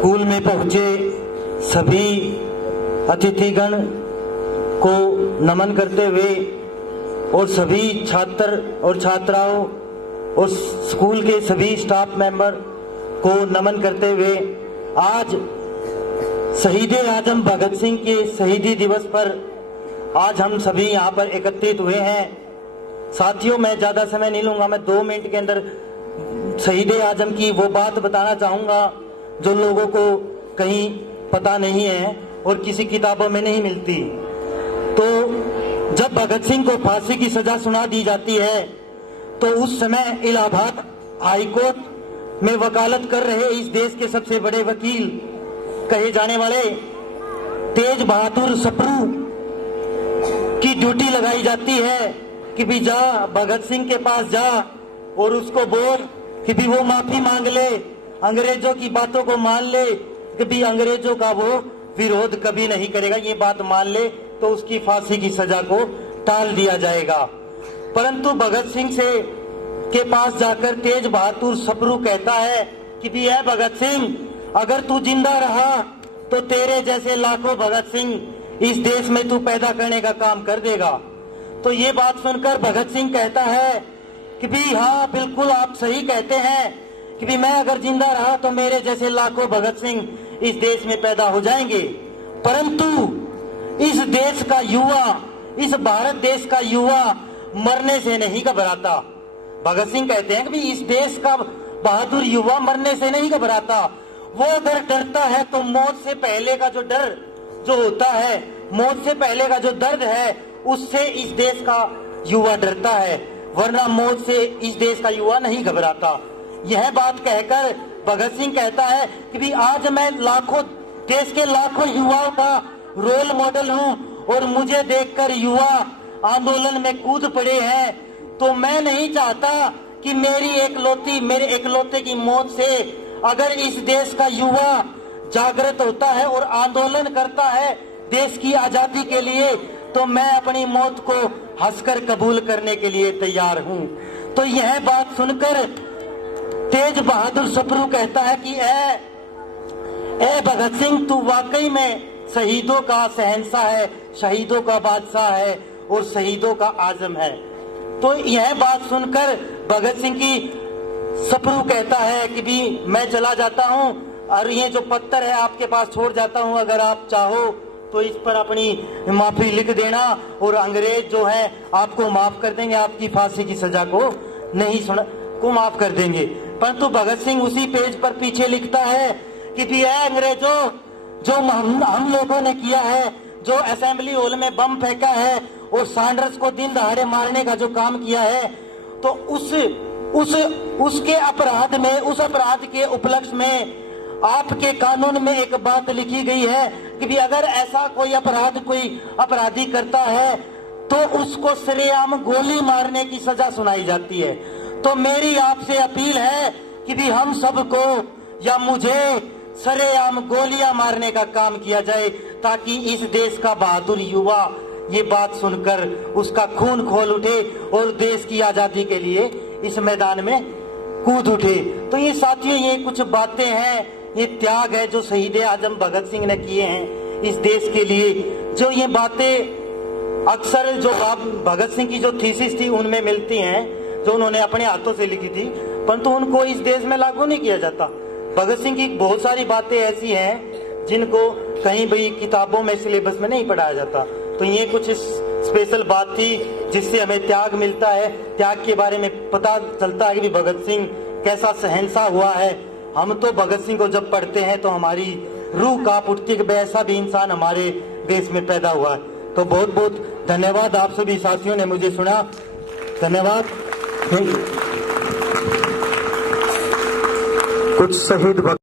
School में पहुंचे सभी अतिथिगण को नमन करते हुए और सभी छात्र और छात्राओं और स्कूल के सभी स्टाफ मेंबर को नमन करते हुए आज शहीद आजम भगत सिंह के शहीदी दिवस पर आज हम सभी यहाँ पर एकत्रित हुए हैं। साथियों, मैं ज़्यादा समय नहीं लूँगा, मैं 2 मिनट के अंदर शहीद आजम की वो बात बताना चाहूँगा जो लोगों को कहीं पता नहीं है और किसी किताबों में नहीं मिलती। तो जब भगत सिंह को फांसी की सजा सुना दी जाती है तो उस समय इलाहाबाद हाईकोर्ट में वकालत कर रहे इस देश के सबसे बड़े वकील कहे जाने वाले तेज बहादुर सप्रू की ड्यूटी लगाई जाती है कि भी जा भगत सिंह के पास जा और उसको बोल कि भी वो माफी मांग ले, अंग्रेजों की बातों को मान ले, कि भी अंग्रेजों का वो विरोध कभी नहीं करेगा, ये बात मान ले तो उसकी फांसी की सजा को टाल दिया जाएगा। परंतु भगत सिंह से के पास जाकर तेज बहादुर सप्रू कहता है कि भी है भगत सिंह, अगर तू जिंदा रहा तो तेरे जैसे लाखों भगत सिंह इस देश में तू पैदा करने का काम कर देगा। तो ये बात सुनकर भगत सिंह कहता है कि भी हाँ बिल्कुल आप सही कहते हैं कि भी मैं अगर जिंदा रहा तो मेरे जैसे लाखों भगत सिंह इस देश में पैदा हो जाएंगे। परंतु इस देश का युवा, इस भारत देश का युवा मरने से नहीं घबराता। भगत सिंह कहते हैं कि भी इस देश का बहादुर युवा मरने से नहीं घबराता, वो अगर डरता है तो मौत से पहले का जो डर जो होता है, मौत से पहले का जो दर्द है उससे इस देश का युवा डरता है, वरना मौत से इस देश का युवा नहीं घबराता। यह बात कहकर भगत सिंह कहता है कि भी आज मैं लाखों देश के लाखों युवाओं का रोल मॉडल हूँ और मुझे देखकर युवा आंदोलन में कूद पड़े हैं, तो मैं नहीं चाहता कि मेरे एकलौते की मौत से अगर इस देश का युवा जागृत होता है और आंदोलन करता है देश की आजादी के लिए, तो मैं अपनी मौत को हंसकर कबूल करने के लिए तैयार हूँ। तो यह बात सुनकर तेज बहादुर सप्रू कहता है कि ए भगत सिंह, तू वाकई में शहीदों का शहंशाह है, शहीदों का बादशाह है और शहीदों का आजम है। तो यह बात सुनकर भगत सिंह की सप्रू कहता है कि भी मैं चला जाता हूँ और ये जो पत्थर है आपके पास छोड़ जाता हूँ, अगर आप चाहो तो इस पर अपनी माफी लिख देना और अंग्रेज जो है आपको माफ कर देंगे, आपकी फांसी की सजा को माफ कर देंगे। परंतु भगत सिंह उसी पेज पर पीछे लिखता है कि भी है अंग्रेजों, जो हम लोगों ने किया है, जो असेंबली हॉल में बम फेंका है और सैंडर्स को दिन दहाड़े मारने का जो काम किया है, तो उसके अपराध में, उस अपराध के उपलक्ष्य में आपके कानून में एक बात लिखी गई है कि भी अगर ऐसा कोई अपराधी करता है तो उसको सरेआम गोली मारने की सजा सुनाई जाती है। तो मेरी आपसे अपील है कि भी हम सबको या मुझे सरेआम गोलियां मारने का काम किया जाए, ताकि इस देश का बहादुर युवा ये बात सुनकर उसका खून खोल उठे और देश की आजादी के लिए इस मैदान में कूद उठे। तो ये साथियों, ये कुछ बातें हैं, ये त्याग है जो शहीद आजम भगत सिंह ने किए हैं इस देश के लिए। जो ये बातें अक्सर जो भगत सिंह की जो थीसिस थी उनमें मिलती हैं, जो उन्होंने अपने हाथों से लिखी थी, परंतु उनको इस देश में लागू नहीं किया जाता। भगत सिंह की बहुत सारी बातें ऐसी हैं जिनको कहीं भी किताबों में, सिलेबस में नहीं पढ़ाया जाता। तो ये कुछ स्पेशल बात थी जिससे हमें त्याग मिलता है, त्याग के बारे में पता चलता है कि भगत सिंह कैसा शहंशाह हुआ है। हम तो भगत सिंह को जब पढ़ते हैं तो हमारी रूह कांप उठती है कि ऐसा भी इंसान हमारे देश में पैदा हुआ है। तो बहुत बहुत धन्यवाद, आप सभी साथियों ने मुझे सुना, धन्यवाद। कुछ शहीद